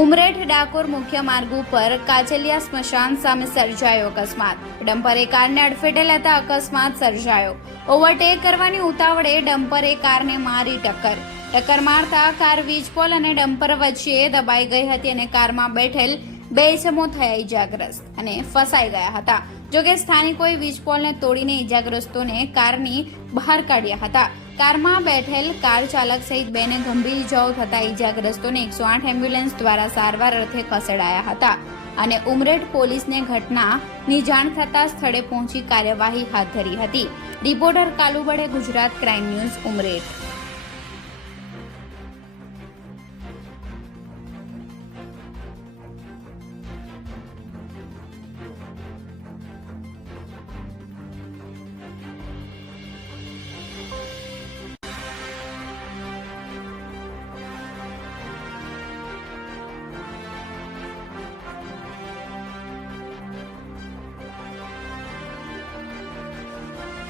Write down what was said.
ઉમરેઠ ડાકોર મુખ્ય માર્ગ ઉપર કાચલિયા સ્મશાન સામે સર્જાયો અકસ્માત. ડમ્પરે કારને અડફેટે લેતા અકસ્માત સર્જાયો. ઓવરટેક કરવાની ઉતાવળે ડમ્પરે કારને મારી ટક્કર મારતા કાર વીજપોલ અને ડમ્પર વચ્ચે દબાઈ ગઈ હતી અને કારમાં બેઠેલ બે ઇસમો થયા ઇજાગ્રસ્ત અને ફસાઈ ગયા હતા. જોકે સ્થાનિકોએ વીજપોલને તોડીને ઇજાગ્રસ્તોને કારની બહાર કાઢ્યા હતા. કારમાં બેઠેલ કાર ચાલક સહિત બેને ગંભીર ઇજાઓ થતા ઇજાગ્રસ્તોને 108 એમ્બ્યુલન્સ દ્વારા સારવાર અર્થે ખસેડાયા હતા અને ઉમરેઠ પોલીસને ઘટનાની જાણ થતાં સ્થળે પહોંચી કાર્યવાહી હાથ ધરી હતી. Reporter Kalubade, Gujarat crime news, Umreth.